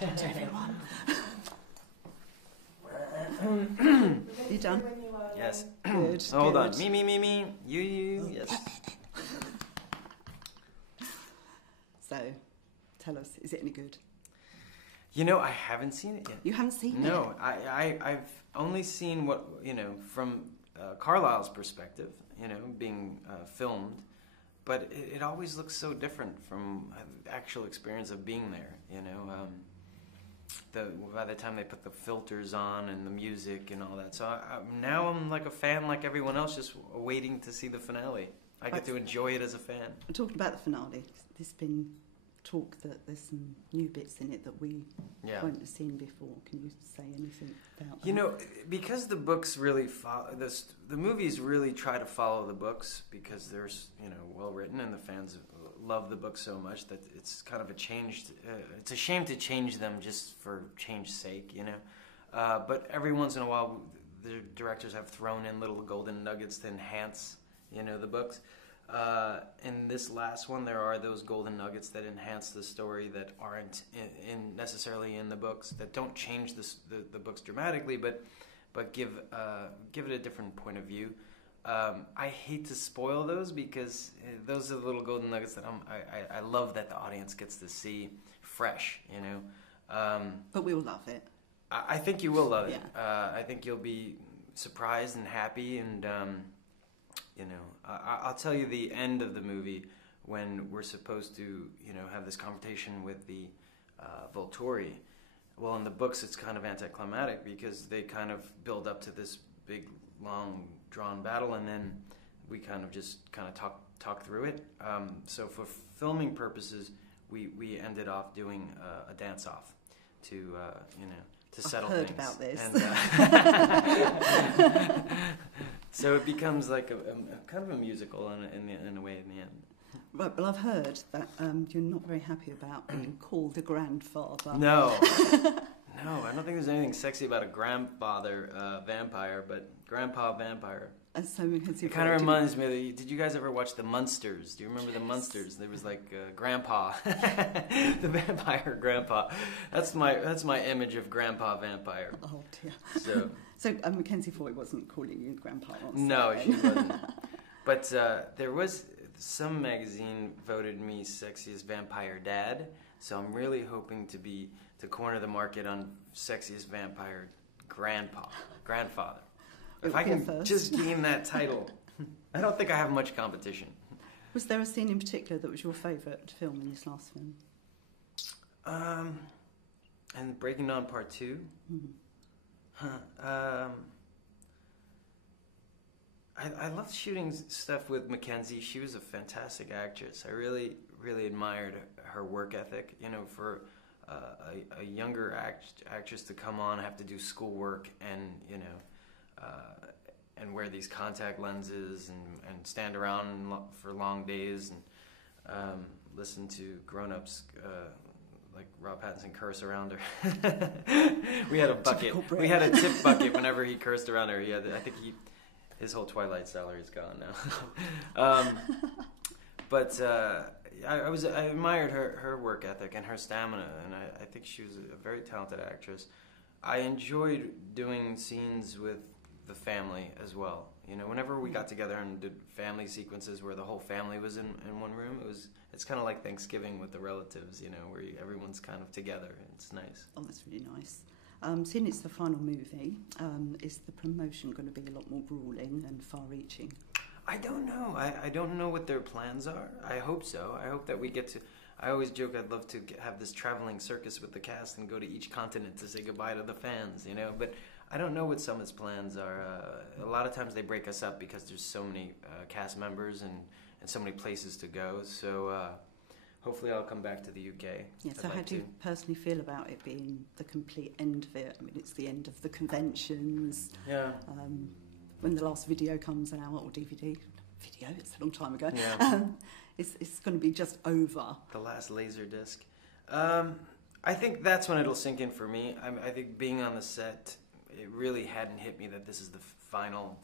Not everyone. You done? Yes. Good. Hold good. on. Me. You. Yes. So, tell us, is it any good? You know, I haven't seen it yet. You haven't seen it? No, I've only seen what, from Carlisle's perspective, being filmed. But it always looks so different from the actual experience of being there, by the time they put the filters on and the music and all that. So now I'm like a fan like everyone else, just waiting to see the finale. I get to enjoy it as a fan. Talking about the finale, there's been talk that there's some new bits in it that we won't have seen before. Can you say anything about that? Because the books really follow the movies really try to follow the books because they're well written and the fans love the book so much that it's kind of it's a shame to change them just for change's sake, but every once in a while the directors have thrown in little golden nuggets to enhance the books. In this last one, there are those golden nuggets that enhance the story that aren't necessarily in the books, that don't change the books dramatically, but give it a different point of view. I hate to spoil those because those are the little golden nuggets that I love that the audience gets to see fresh, But we will love it. I think you will love it. Yeah. I think you'll be surprised and happy and... I'll tell you the end of the movie when we're supposed to, have this confrontation with the Volturi. Well, in the books, it's kind of anticlimactic because they kind of build up to this big, long, drawn battle, and then we kind of talk through it. So for filming purposes, we ended off doing a dance-off to, to settle I've heard things. About this. And, so it becomes like a kind of a musical in a way in the end. Right, well, I've heard that you're not very happy about being called a grandfather. No, I don't think there's anything sexy about a grandfather vampire, but grandpa vampire. And so it kind of reminds me of did you guys ever watch the Munsters? Do you remember the Munsters? There was like grandpa, the vampire grandpa. That's my image of grandpa vampire. Oh dear. So Mackenzie Foy wasn't calling you grandpa. No, she wasn't. But there was some magazine voted me sexiest vampire dad. So I'm really hoping to corner the market on sexiest vampire grandfather. If I can just gain that title, I don't think I have much competition. Was there a scene in particular that was your favourite film in this last film? And Breaking Dawn Part 2? Mm-hmm. I loved shooting stuff with Mackenzie. She was a fantastic actress. I really, really admired her work ethic. For a younger actress to come on, have to do schoolwork and, and wear these contact lenses and stand around for long days and listen to grown-ups like Rob Pattinson curse around her. We had a bucket. We had a tip bucket whenever he cursed around her. I think his whole Twilight salary is gone now. But I admired her work ethic and her stamina, and I think she was a very talented actress. I enjoyed doing scenes with the family as well. Whenever we got together and did family sequences where the whole family was in one room, it's kind of like Thanksgiving with the relatives, where everyone's kind of together. It's nice. Oh, that's really nice. Seeing it's the final movie, is the promotion going to be a lot more grueling and far-reaching? I don't know. I don't know what their plans are. I hope so. I hope that we get to... I always joke I'd love to have this traveling circus with the cast and go to each continent to say goodbye to the fans, But I don't know what Summit's plans are. A lot of times they break us up because there's so many cast members and so many places to go. So hopefully I'll come back to the UK. Yeah, so how do you personally feel about it being the complete end of it? I mean, it's the end of the conventions. Yeah. When the last video comes out, or DVD, it's a long time ago. Yeah. It's going to be just over. The last laser disc. I think that's when it'll sink in for me. I think being on the set, it really hadn't hit me that this is the final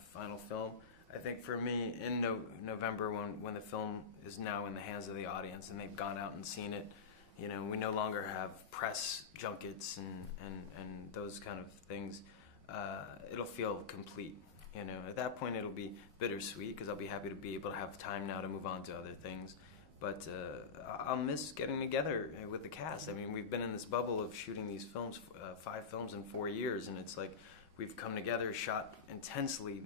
film. I think for me, in November, when the film is now in the hands of the audience and they've gone out and seen it, You know, we no longer have press junkets and those kind of things. It'll feel complete. You know, at that point it'll be bittersweet because I'll be happy to be able to have time now to move on to other things. But I'll miss getting together with the cast. I mean, we've been in this bubble of shooting these films, 5 films in 4 years, and it's like we've come together, shot intensely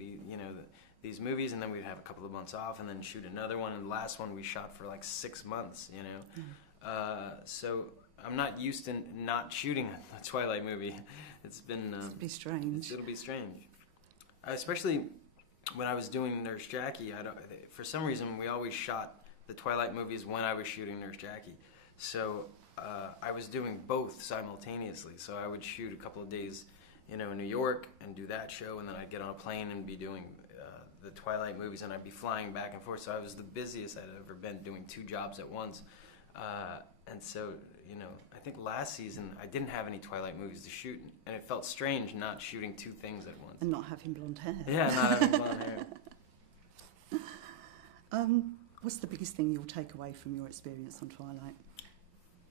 these movies, and then we'd have a couple of months off, and then shoot another one. And the last one we shot for like 6 months. You know, so I'm not used to not shooting a Twilight movie. It's been it'll be strange. It'll be strange, especially when I was doing Nurse Jackie. For some reason, we always shot the Twilight movies when I was shooting Nurse Jackie. So I was doing both simultaneously. So I would shoot a couple of days, you know, in New York and do that show, and then I'd get on a plane and be doing the Twilight movies, and I'd be flying back and forth. So I was the busiest I'd ever been, doing 2 jobs at once. And so, you know, I think last season I didn't have any Twilight movies to shoot, and it felt strange not shooting 2 things at once. And not having blonde hair. Yeah, not having blonde hair. What's the biggest thing you'll take away from your experience on Twilight?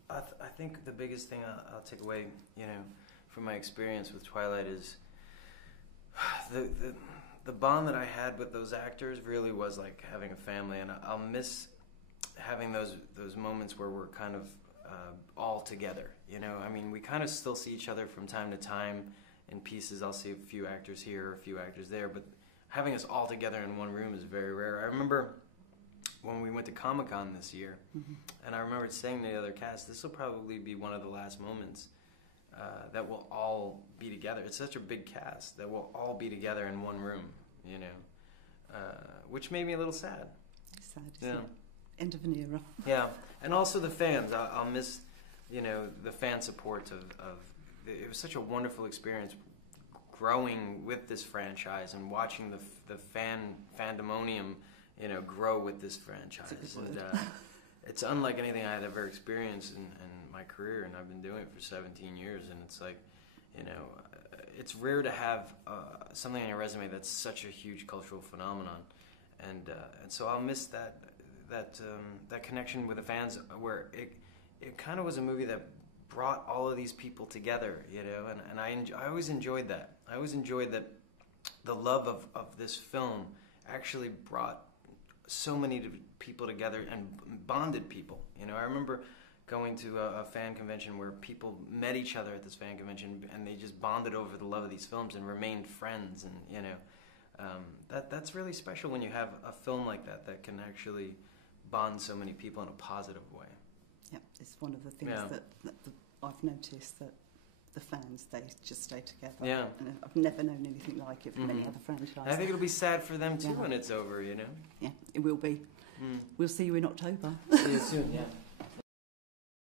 I think the biggest thing I'll take away, you know, from my experience with Twilight is the bond that I had with those actors really was like having a family, and I'll miss having those moments where we're kind of all together. You know, I mean, we kind of still see each other from time to time in pieces. I'll see a few actors here, a few actors there, but having us all together in one room is very rare. I remember when we went to Comic-Con this year, and I remember saying to the other cast, this will probably be one of the last moments that we'll all be together. It's such a big cast that we'll all be together in one room, you know, which made me a little sad. Sad, isn't it? End of an era. Yeah, and also the fans. I'll miss, you know, the fan support of it was such a wonderful experience growing with this franchise and watching the fandemonium, you know, grow with this franchise. And it's unlike anything I had ever experienced in my career, and I've been doing it for 17 years, and it's like, you know, it's rare to have something on your resume that's such a huge cultural phenomenon, and so I'll miss that connection with the fans, where it kind of was a movie that brought all of these people together, you know, and I always enjoyed that. I always enjoyed that the love of this film actually brought so many people together and bonded people. You know, I remember going to a fan convention where people met each other at this fan convention, and they just bonded over the love of these films and remained friends. And you know, that's really special when you have a film like that can actually bond so many people in a positive way. Yeah, it's one of the things that I've noticed, that the fans, they just stay together. Yeah. And I've never known anything like it from any other franchise. I think it'll be sad for them too when it's over, you know? Yeah, it will be. We'll see you in October. See you soon, yeah.